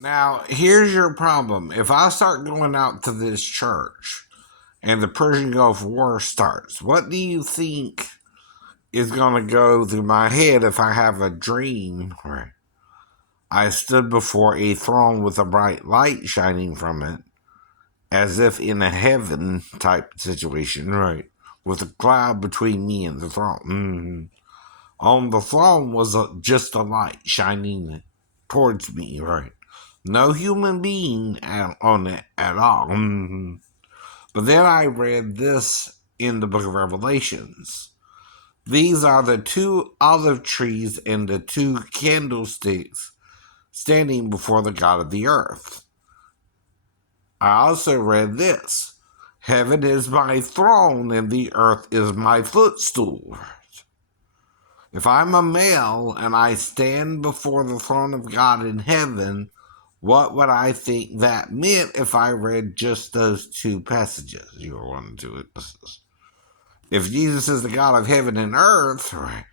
Now, here's your problem. If I start going out to this church and the Persian Gulf War starts, what do you think is going to go through my head if I have a dream where I stood before a throne with a bright light shining from it, as if in a heaven type situation, right? With a cloud between me and the throne. On the throne was just a light shining towards me, right? No human being on it at all. But then I read this in the book of Revelations. These are the two olive trees and the two candlesticks standing before the God of the earth. I also read this. Heaven is my throne and the earth is my footstool. If I'm a male and I stand before the throne of God in heaven, what would I think that meant if I read just those two passages? You are one of two witnesses. If Jesus is the God of heaven and earth, right,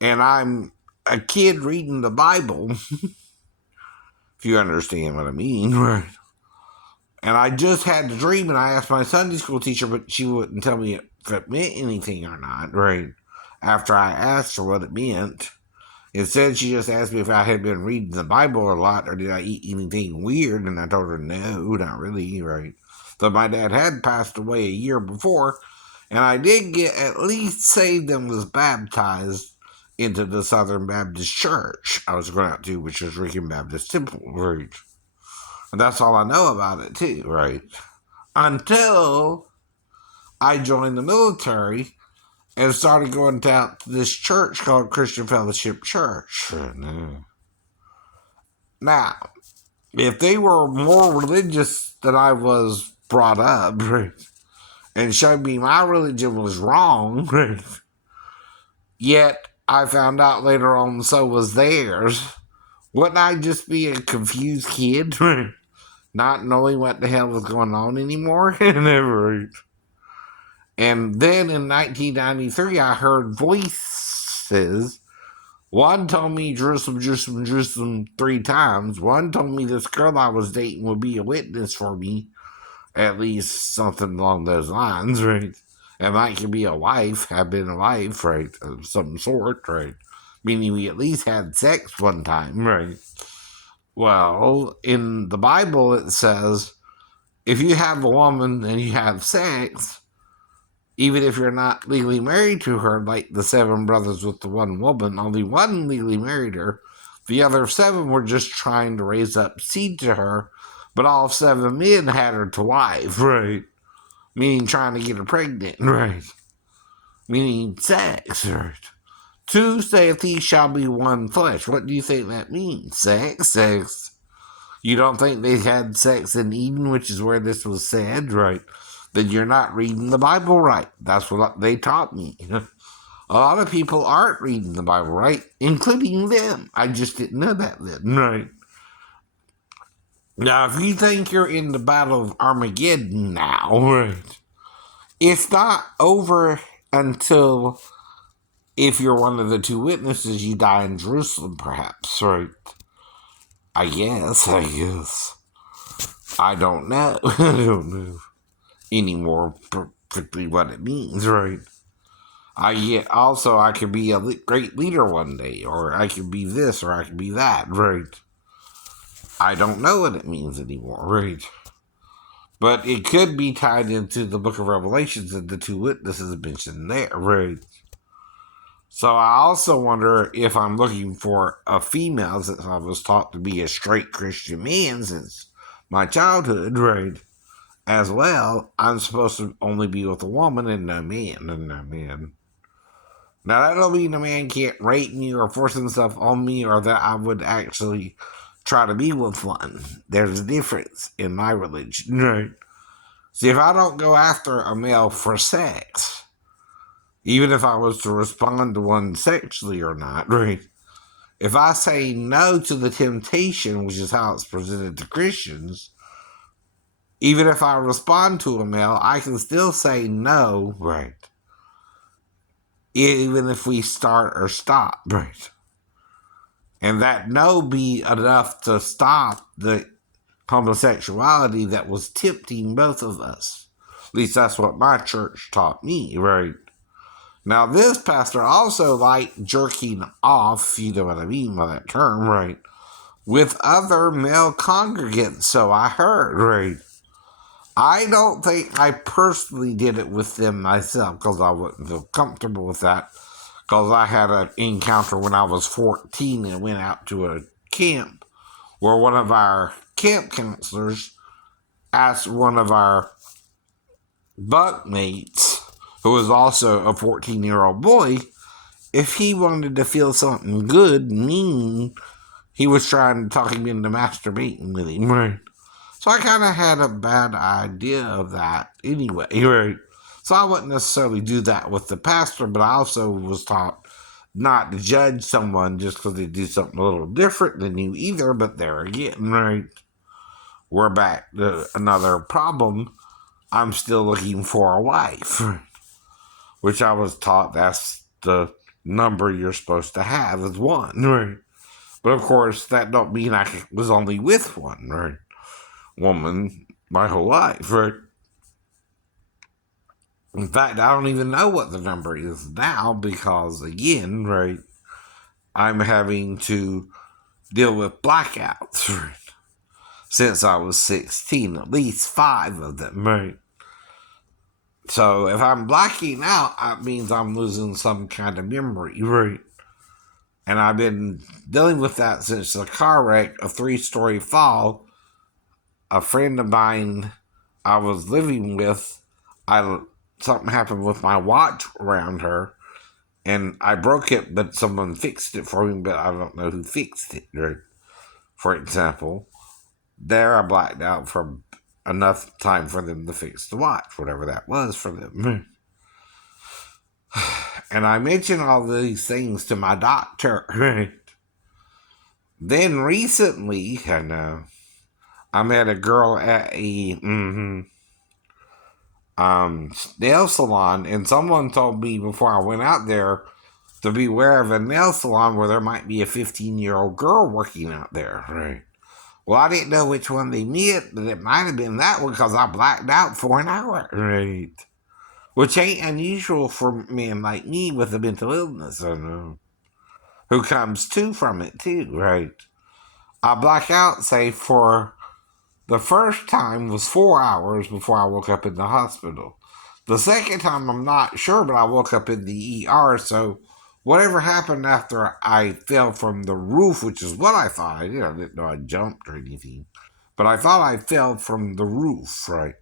and I'm a kid reading the Bible, if you understand what I mean, right? And I just had the dream, and I asked my Sunday school teacher, but she wouldn't tell me if it meant anything or not, right? After I asked her what it meant. Instead, she just asked me if I had been reading the Bible a lot or did I eat anything weird, and I told her no, not really, right? Though my dad had passed away a year before, and I did get at least saved and was baptized into the Southern Baptist Church I was going out to, which was Rican Baptist Temple, right? And that's all I know about it, too, right? Until I joined the military and started going down to this church called Christian Fellowship Church. Now, if they were more religious than I was brought up, and showed me my religion was wrong, yet I found out later on so was theirs, wouldn't I just be a confused kid, not knowing what the hell was going on anymore? And then in 1993, I heard voices. One told me Jerusalem, Jerusalem, Jerusalem 3 times. One told me this girl I was dating would be a witness for me. At least something along those lines, right? And that could be a wife, have been a wife, right? Of some sort, right? Meaning we at least had sex one time, right? Well, in the Bible it says, if you have a woman and you have sex, even if you're not legally married to her, like the 7 brothers with the one woman, only one legally married her. The other 7 were just trying to raise up seed to her, but all 7 men had her to wife, right? Meaning trying to get her pregnant, right? Meaning sex, right? 2 saith he shall be one flesh. What do you think that means? Sex. You don't think they had sex in Eden, which is where this was said, right? Then you're not reading the Bible right. That's what they taught me. A lot of people aren't reading the Bible right, including them. I just didn't know that then, right? Now, if you think you're in the Battle of Armageddon now, right, it's not over until, if you're one of the 2 witnesses, you die in Jerusalem, perhaps, right? I guess. I don't know. I don't know anymore perfectly what it means, right? I could be a great leader one day, or I could be this, or I could be that, right? I don't know what it means anymore, right? But it could be tied into the book of Revelations and the 2 witnesses mentioned there, right? So I also wonder if I'm looking for a female, since I was taught to be a straight Christian man since my childhood, right? As well, I'm supposed to only be with a woman and no man. Now, that don't mean a man can't rape me or force himself on me, or that I would actually try to be with one. There's a difference in my religion, right? See, if I don't go after a male for sex, even if I was to respond to one sexually or not, right? If I say no to the temptation, which is how it's presented to Christians, even if I respond to a male, I can still say no, right? Even if we start or stop, right? And that no be enough to stop the homosexuality that was tempting both of us. At least that's what my church taught me, right? Now, this pastor also liked jerking off, you know what I mean by that term, right? With other male congregants, so I heard, right? I don't think I personally did it with them myself because I wouldn't feel comfortable with that. Because I had an encounter when I was 14 and went out to a camp where one of our camp counselors asked one of our bunkmates, who was also a 14-year-old boy, if he wanted to feel something good, mean, he was trying to talk him into masturbating with him, right? So I kind of had a bad idea of that anyway, right? So I wouldn't necessarily do that with the pastor, but I also was taught not to judge someone just because they do something a little different than you either. But there again, right? We're back to another problem. I'm still looking for a wife, which I was taught that's the number you're supposed to have is one, right? But of course, that don't mean I was only with one, right? Woman my whole life, right? In fact, I don't even know what the number is now because, again, right, I'm having to deal with blackouts, right? Since I was 16, at least 5 of them, right? So if I'm blacking out, that means I'm losing some kind of memory, right? And I've been dealing with that since the car wreck, a 3-story fall. A friend of mine I was living with, something happened with my watch around her, and I broke it, but someone fixed it for me, but I don't know who fixed it. Right? For example, there I blacked out for enough time for them to fix the watch, whatever that was for them. And I mentioned all these things to my doctor. Right? Then recently, and I met a girl at a nail salon, and someone told me before I went out there to beware of a nail salon where there might be a 15-year-old girl working out there, right? Well, I didn't know which one they meant, but it might have been that one because I blacked out for an hour, right? Which ain't unusual for men like me with a mental illness, I know, who comes to from it too, right? I black out, say, for the first time was 4 hours before I woke up in the hospital. The second time, I'm not sure, but I woke up in the ER, so whatever happened after I fell from the roof, which is what I thought I did, I didn't know I jumped or anything, but I thought I fell from the roof, right?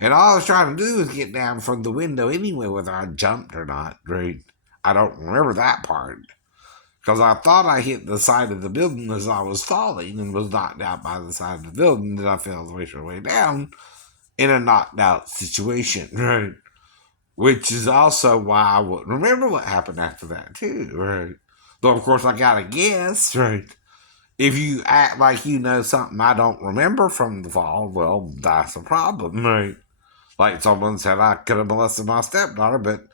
And all I was trying to do was get down from the window anyway, whether I jumped or not, right? I don't remember that part. Because I thought I hit the side of the building as I was falling and was knocked out by the side of the building. Then I fell the way down in a knocked out situation, right? Which is also why I wouldn't remember what happened after that, too, right? Though, of course, I gotta guess, right? If you act like you know something I don't remember from the fall, well, that's a problem, right? Like someone said I could have molested my stepdaughter, but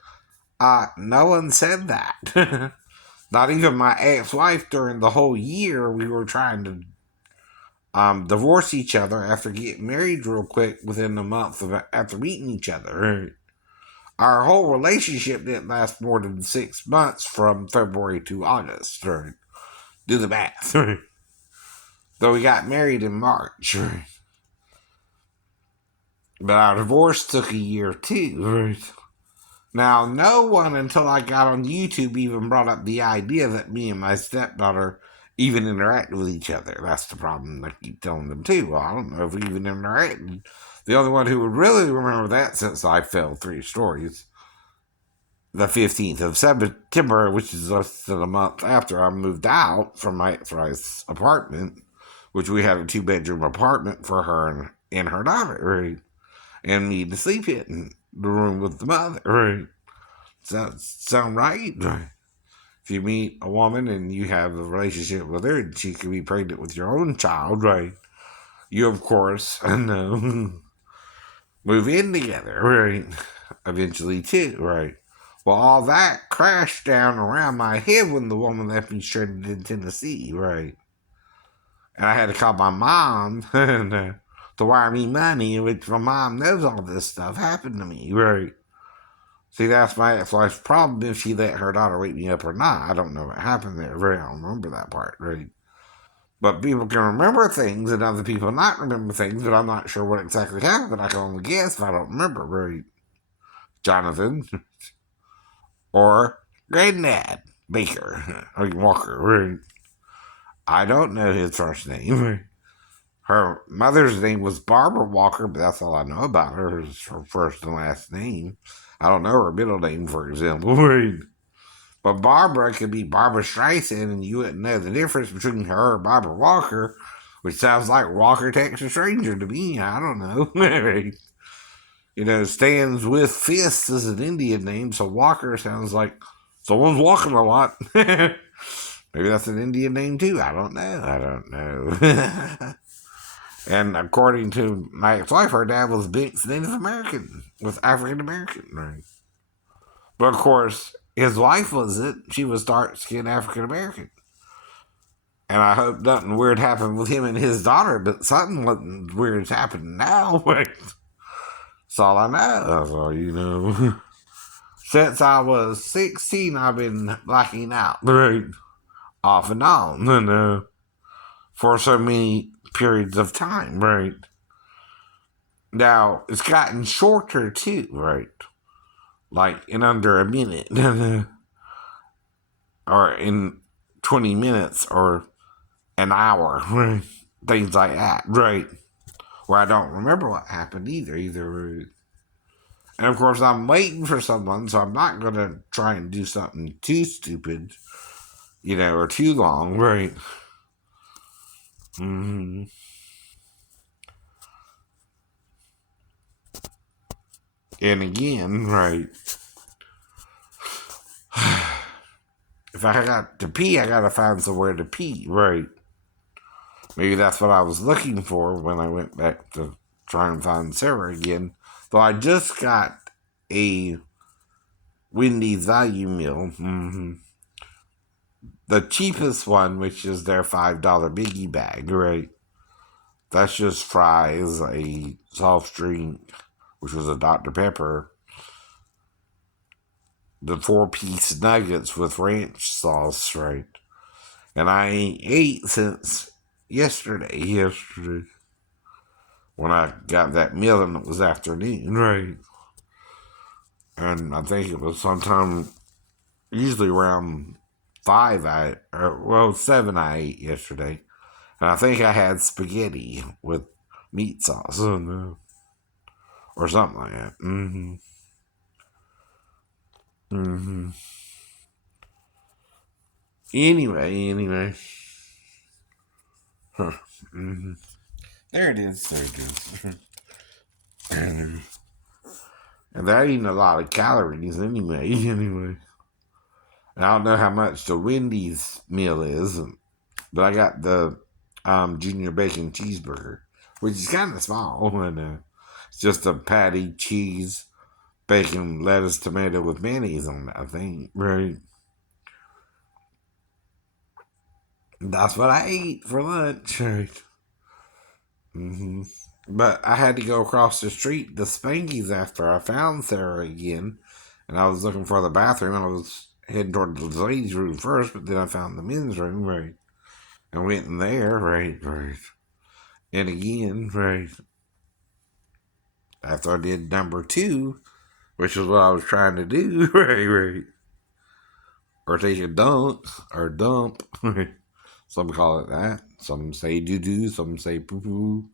no one said that. Not even my ex-wife. During the whole year we were trying to divorce each other after getting married real quick within a month of after meeting each other. Right? Our whole relationship didn't last more than 6 months from February to August. Right? Do the math. Right? Though we got married in March. Right? But our divorce took a year too. Right? Now, no one until I got on YouTube even brought up the idea that me and my stepdaughter even interacted with each other. That's the problem. I keep telling them too. Well, I don't know if we even interacted. The only one who would really remember that, since I fell 3 stories, the 15th of September, which is less than a month after I moved out from my ex-wife's apartment, which we had a 2-bedroom apartment for her and her daughter, right? And me to sleep in the room with the mother, right? Sound right? Right. If you meet a woman and you have a relationship with her and she can be pregnant with your own child, right? You, of course, move in together, right? Eventually, too, right? Well, all that crashed down around my head when the woman left me stranded in Tennessee, right? And I had to call my mom to wire me money, which my mom knows all this stuff happened to me, right? See, that's my ex-wife's problem if she let her daughter wake me up or not. I don't know what happened there, right? I don't remember that part, right? But people can remember things and other people not remember things, but I'm not sure what exactly happened. I can only guess if I don't remember, right? Jonathan or Granddad Baker or Walker, right? I don't know his first name. Her mother's name was Barbara Walker, but that's all I know about her is her first and last name. I don't know her middle name, for example. But Barbara could be Barbara Streisand, and you wouldn't know the difference between her and Barbara Walker, which sounds like Walker Texas Ranger to me. I don't know. You know, stands with fists is an Indian name, so Walker sounds like someone's walking a lot. Maybe that's an Indian name too. I don't know. I don't know. And according to my ex-wife, her dad was mixed Native American with African American, right? But of course, his wife wasn't. She was dark-skinned African American. And I hope nothing weird happened with him and his daughter, but something weird's happening now. That's all I know. That's all you know. Since I was 16, I've been blacking out, right? Off and on, for so many periods of time, right? Now, it's gotten shorter too, right? Like in under a minute, or in 20 minutes, or an hour, right? Things like that, right? Where I don't remember what happened either. And of course, I'm waiting for someone, so I'm not going to try and do something too stupid, or too long, right? Mm-hmm. And again, right, if I got to pee, I gotta find somewhere to pee, right? Maybe that's what I was looking for when I went back to try and find Sarah again. Though I just got a Wendy's value meal. Mm-hmm. The cheapest one, which is their $5 biggie bag, right? That's just fries, a soft drink, which was a Dr. Pepper, the 4-piece nuggets with ranch sauce, right? And I ain't ate since yesterday, when I got that meal and it was afternoon, right? And I think it was sometime, usually around 7 I ate yesterday. And I think I had spaghetti with meat sauce, or something like that. Mm-hmm. Mm-hmm. Anyway. Huh. Mm-hmm. There it is. And that ain't a lot of calories anyway. And I don't know how much the Wendy's meal is, but I got the junior bacon cheeseburger, which is kind of small, and it's just a patty, cheese, bacon, lettuce, tomato with mayonnaise on it, I think, right? That's what I ate for lunch, right? Mm-hmm. But I had to go across the street to Spanky's after I found Sarah again, and I was looking for the bathroom, and I was heading toward the ladies' room first, but then I found the men's room, right? And went in there, right. And again, right, after I did number 2, which is what I was trying to do, right. Or take a dunk, or dump, some call it that. Some say doo-doo, some say poo-poo,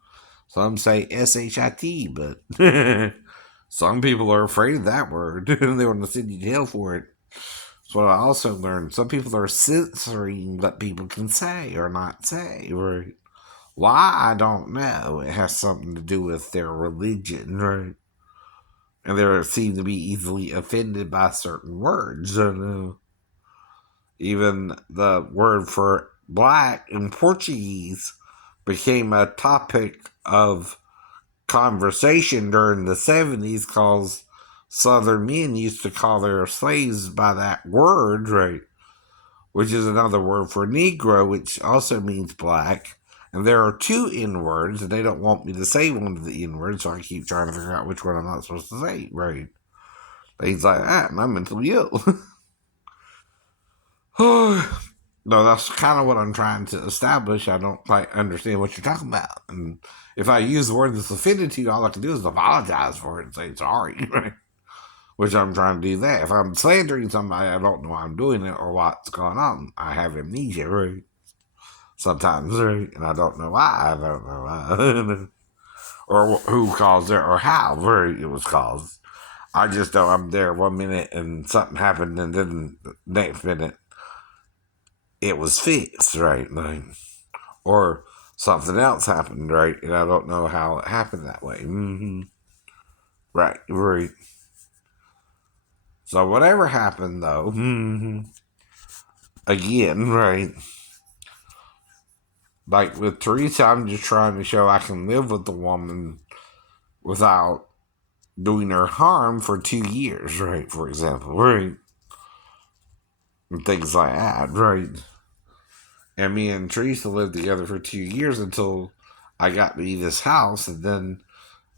some say S-H-I-T, but some people are afraid of that word. They want to send you to hell for it. That's what I also learned. Some people are censoring what people can say or not say, right? Why? I don't know. It has something to do with their religion, right? And they seem to be easily offended by certain words. Even the word for black in Portuguese became a topic of conversation during the 70s because Southern men used to call their slaves by that word, right? Which is another word for Negro, which also means black. And there are two N words, and they don't want me to say one of the N words, so I keep trying to figure out which one I'm not supposed to say, right? Things like that, and I'm mentally ill. No, that's kind of what I'm trying to establish. I don't quite understand what you're talking about. And if I use the word that's offended you, all I can do is apologize for it and say sorry, right? Which I'm trying to do that. If I'm slandering somebody, I don't know why I'm doing it or what's going on. I have amnesia, right? Sometimes, right? And I don't know why. I don't know why. Or who caused it or how, right, it was caused. I just know I'm there 1 minute and something happened, and then the next minute it was fixed, right? Like, or something else happened, right? And I don't know how it happened that way. Mm-hmm. Right, right. So whatever happened, though, again, right? Like with Teresa, I'm just trying to show I can live with the woman without doing her harm for 2 years, right? For example, right? And things like that, right? And me and Teresa lived together for 2 years until I got me this house, and then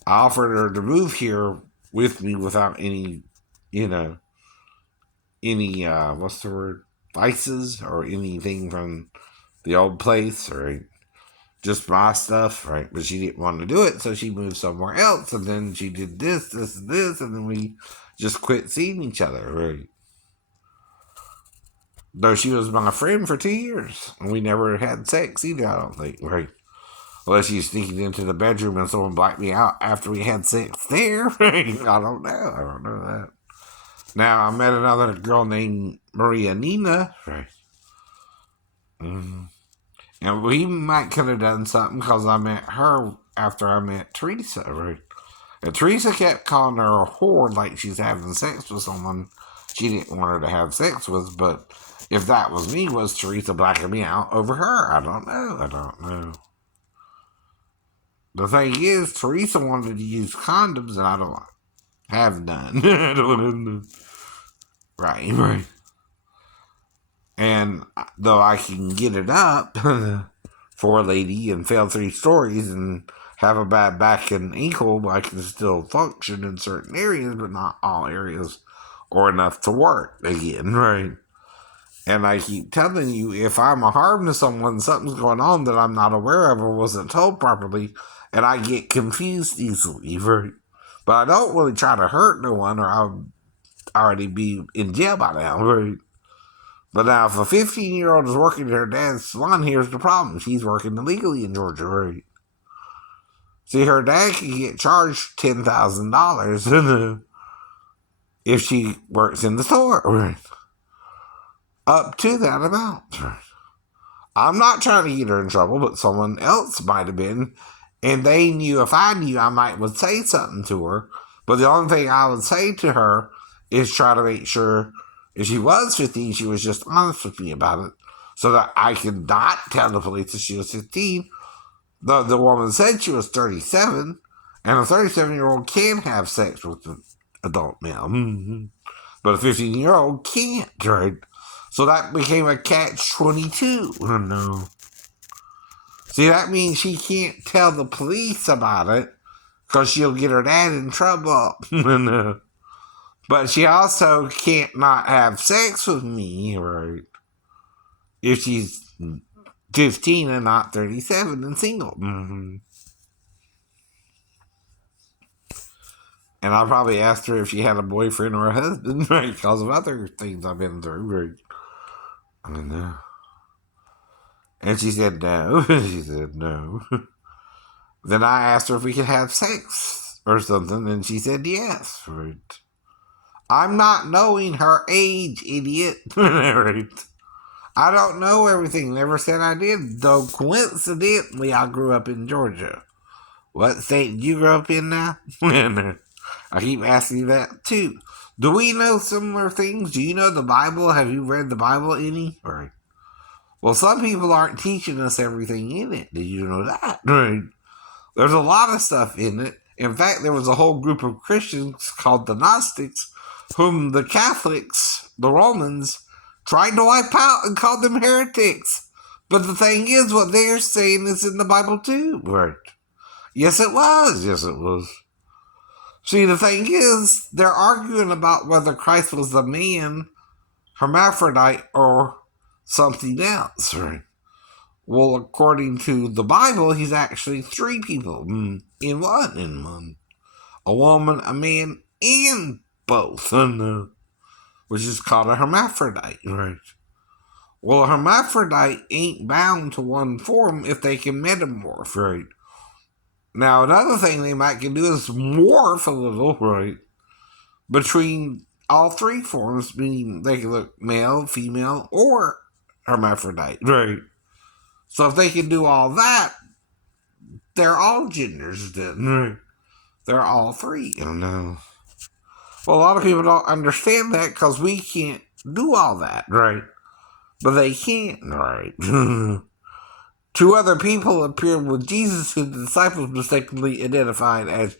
I offered her to move here with me without any, you know, what's the word, vices or anything from the old place, right? Just my stuff, right? But she didn't want to do it, so she moved somewhere else, and then she did this, and then we just quit seeing each other, right? Though she was my friend for 2 years, and we never had sex either, I don't think, right? Unless she's sneaking into the bedroom and someone blacked me out after we had sex there, right? I don't know. I don't know that. Now, I met another girl named Maria Nina, right? Mm-hmm. And we might could have done something because I met her after I met Teresa, right? And Teresa kept calling her a whore like she's having sex with someone she didn't want her to have sex with. But if that was me, was Teresa blacking me out over her? I don't know. I don't know. The thing is, Teresa wanted to use condoms, and I don't have none. I don't have none. Right, right. And though I can get it up for a lady and fail 3 stories and have a bad back and ankle, I can still function in certain areas, but not all areas, or enough to work again, right? And I keep telling you, if I'm a harm to someone, something's going on that I'm not aware of or wasn't told properly, and I get confused easily, right? But I don't really try to hurt no one, or I'll already be in jail by now, right? But now, if a 15-year-old is working at her dad's salon, here's the problem. She's working illegally in Georgia, right? See, her dad can get charged $10,000 if she works in the store, right? Up to that amount, right? I'm not trying to get her in trouble, but someone else might have been, and they knew if I knew, I might would say something to her. But the only thing I would say to her is try to make sure if she was 15, she was just honest with me about it, so that I could not tell the police that she was 15. The woman said she was 37, and a 37-year-old can have sex with an adult male, but a 15-year-old can't, right? So that became a catch-22. Oh, no. See, that means she can't tell the police about it because she'll get her dad in trouble. No. But she also can't not have sex with me, right? If she's 15 and not 37 and single. Mm-hmm. And I probably asked her if she had a boyfriend or a husband, right? Because of other things I've been through, right? I don't know. And she said no. She said no. Then I asked her if we could have sex or something, and she said yes, right? I'm not knowing her age, idiot. Right? I don't know everything. Never said I did. Though coincidentally, I grew up in Georgia. What state did you grow up in now? I keep asking you that too. Do we know similar things? Do you know the Bible? Have you read the Bible any? Right. Well, some people aren't teaching us everything in it. Did you know that? Right. There's a lot of stuff in it, In fact, there was a whole group of Christians called the Gnostics, whom the Catholics, the Romans, tried to wipe out and called them heretics. But the thing is, what they're saying is in the Bible too, right? Yes, it was. Yes, it was. See, the thing is, they're arguing about whether Christ was a man, hermaphrodite, or something else, right? Well, according to the Bible, he's actually three people in one. A woman, a man, and both, which is called a hermaphrodite, right? Well, a hermaphrodite ain't bound to one form if they can metamorph, right? Now, another thing they might can do is morph a little, right, between all three forms, meaning they can look male, female, or hermaphrodite, right? So if they can do all that, they're all genders then, right? They're all three, Well, a lot of people don't understand that because we can't do all that, right? But they can, right? Two other people appeared with Jesus who the disciples mistakenly identified as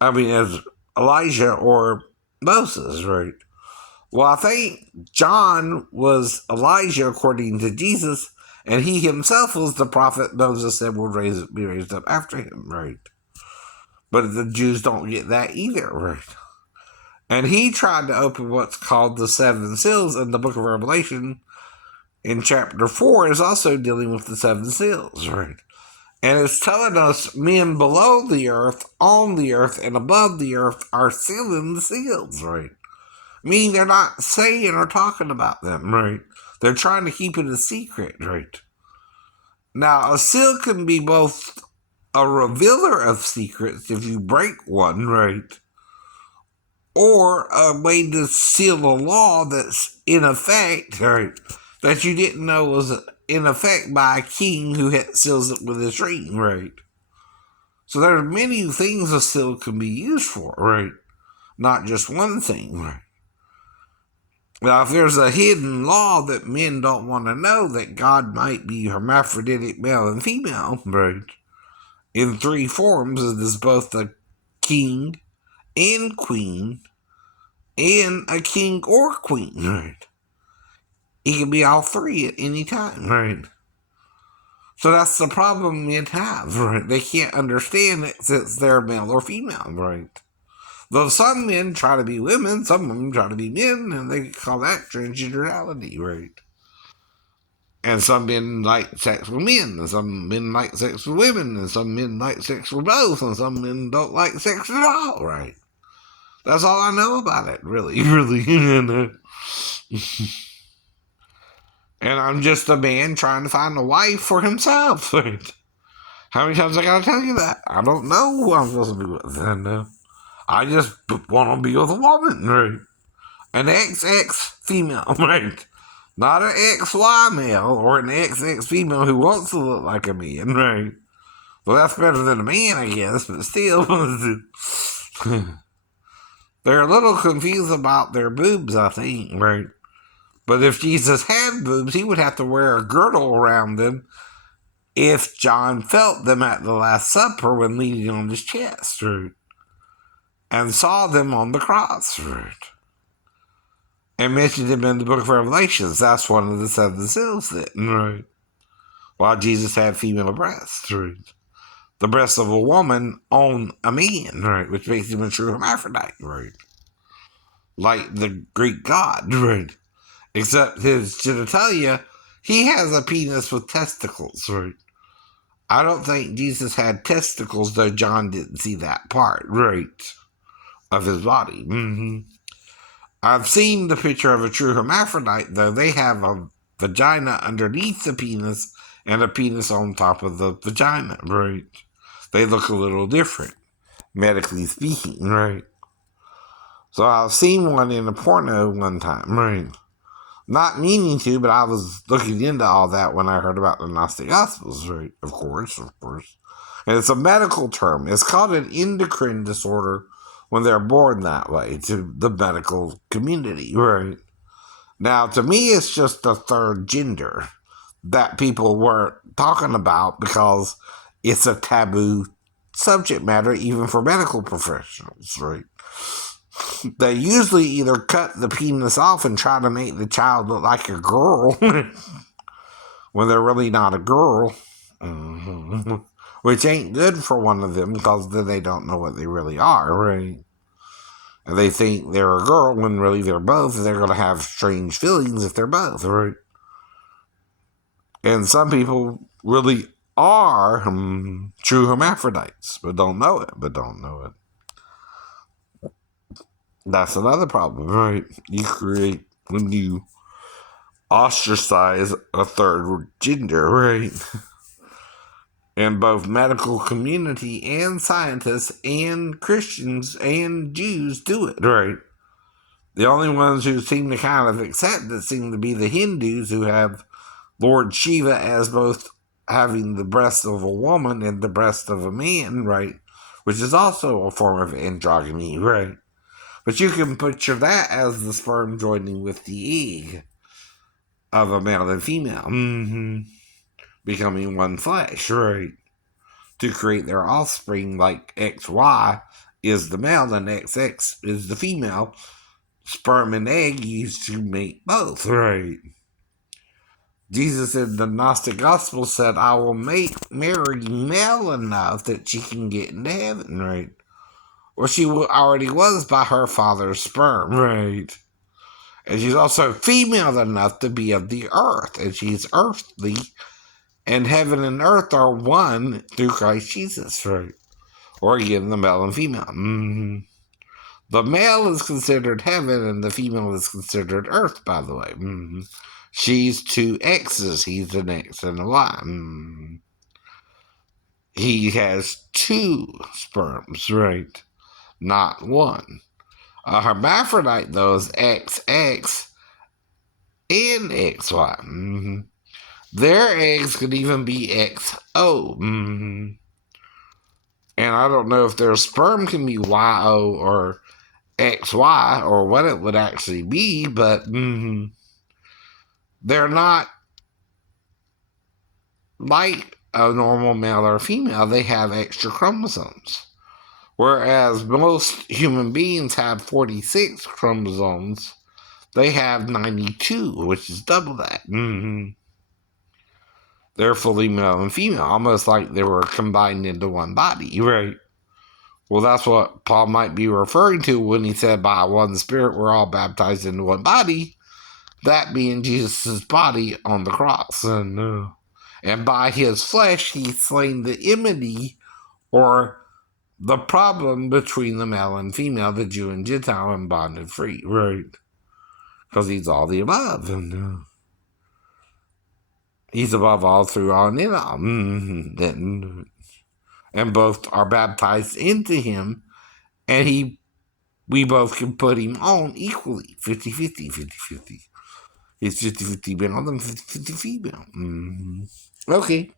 as Elijah or Moses, right? Well, I think John was Elijah according to Jesus, and he himself was the prophet Moses said will be raised up after him, right? But the Jews don't get that either, right? And he tried to open what's called the seven seals in the book of Revelation. In chapter 4 is also dealing with the seven seals, right? And it's telling us men below the earth, on the earth, and above the earth are sealing the seals, right? Meaning they're not saying or talking about them, right? They're trying to keep it a secret, right? Now, a seal can be both a revealer of secrets if you break one, right? Or a way to seal a law that's in effect, right? That you didn't know was in effect by a king who seals it with his ring, right? So there are many things a seal can be used for, right? Not just one thing, right? Now, if there's a hidden law that men don't want to know, that God might be hermaphroditic, male and female, right? In three forms, it is both a king and queen, and a king or queen, right? He can be all three at any time, right? So that's the problem men have, right? They can't understand it since they're male or female, right? Though some men try to be women, some of them try to be men, and they call that transgenderality, right? And some men like sex with men, and some men like sex with women, and some men like sex with both, and some men don't like sex at all, right? That's all I know about it, really, really. And I'm just a man trying to find a wife for himself. How many times I gotta tell you that? I don't know who I'm supposed to be with. And I just want to be with a woman, right? An XX female, right? Not an XY male or an XX female who wants to look like a man, right? Well, that's better than a man, I guess, but still. They're a little confused about their boobs, I think, right? But if Jesus had boobs, he would have to wear a girdle around them if John felt them at the Last Supper when leaning on his chest, right? And saw them on the cross, right? And mentioned them in the book of Revelations. That's one of the seven seals then, right? While Jesus had female breasts, right? The breasts of a woman on a man, right? Which makes him a true hermaphrodite, right? Like the Greek god, right? Except his genitalia, he has a penis with testicles, right? I don't think Jesus had testicles, though John didn't see that part, right? Of his body. I've seen the picture of a true hermaphrodite, though. They have a vagina underneath the penis and a penis on top of the vagina, right? They look a little different, medically speaking, right? So I've seen one in a porno one time, right? Not meaning to, but I was looking into all that when I heard about the Gnostic Gospels, right? Of course. And it's a medical term. It's called an endocrine disorder when they're born that way to the medical community, right? Now, to me, it's just a third gender that people weren't talking about because it's a taboo subject matter even for medical professionals, right? They usually either cut the penis off and try to make the child look like a girl when they're really not a girl. Which ain't good for one of them because then they don't know what they really are, right? And they think they're a girl when really they're both, and they're going to have strange feelings if they're both, right? And some people really are true hermaphrodites, but don't know it. That's another problem, right? You create, when you ostracize a third gender, right? And both medical community and scientists and Christians and Jews do it, right? The only ones who seem to kind of accept it seem to be the Hindus, who have Lord Shiva as both having the breast of a woman and the breast of a man, right? Which is also a form of androgyny, right? But you can picture that as the sperm joining with the egg of a male and female, becoming one flesh, right? To create their offspring, like XY is the male and XX is the female. Sperm and egg used to make both, right? Jesus in the Gnostic Gospel said, I will make Mary male enough that she can get into heaven, right? Well, she already was by her father's sperm, right? And she's also female enough to be of the earth, and she's earthly, and heaven and earth are one through Christ Jesus, right? Or again, the male and female. The male is considered heaven, and the female is considered earth, by the way. She's two X's. He's an X and a Y. He has two sperms, right? Not one. A hermaphrodite, though, is XX and XY. Their eggs could even be XO. And I don't know if their sperm can be YO or XY or what it would actually be, but they're not like a normal male or female. They have extra chromosomes. Whereas most human beings have 46 chromosomes, they have 92, which is double that. They're fully male and female, almost like they were combined into one body, right? Well, that's what Paul might be referring to when he said, by one Spirit we're all baptized into one body, that being Jesus' body on the cross. And by his flesh he's slain the enmity, or the problem between the male and female, the Jew and Gentile, and bond and free, right? Because he's all the above, and he's above all, through all, and in all. And both are baptized into him, and we both can put him on equally, 50-50, 50-50. It's 50-50 male and 50-50 female. Okay.